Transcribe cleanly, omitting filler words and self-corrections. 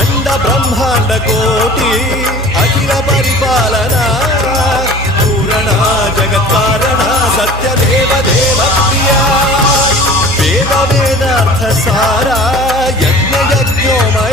अंड ब्रह्मांड कोटि अखिल परिपालना पूरणा जगत्कारणा सत्यदेव देव प्रिया वेद वेदार्थ सारा यज्ञ यज्ञोमय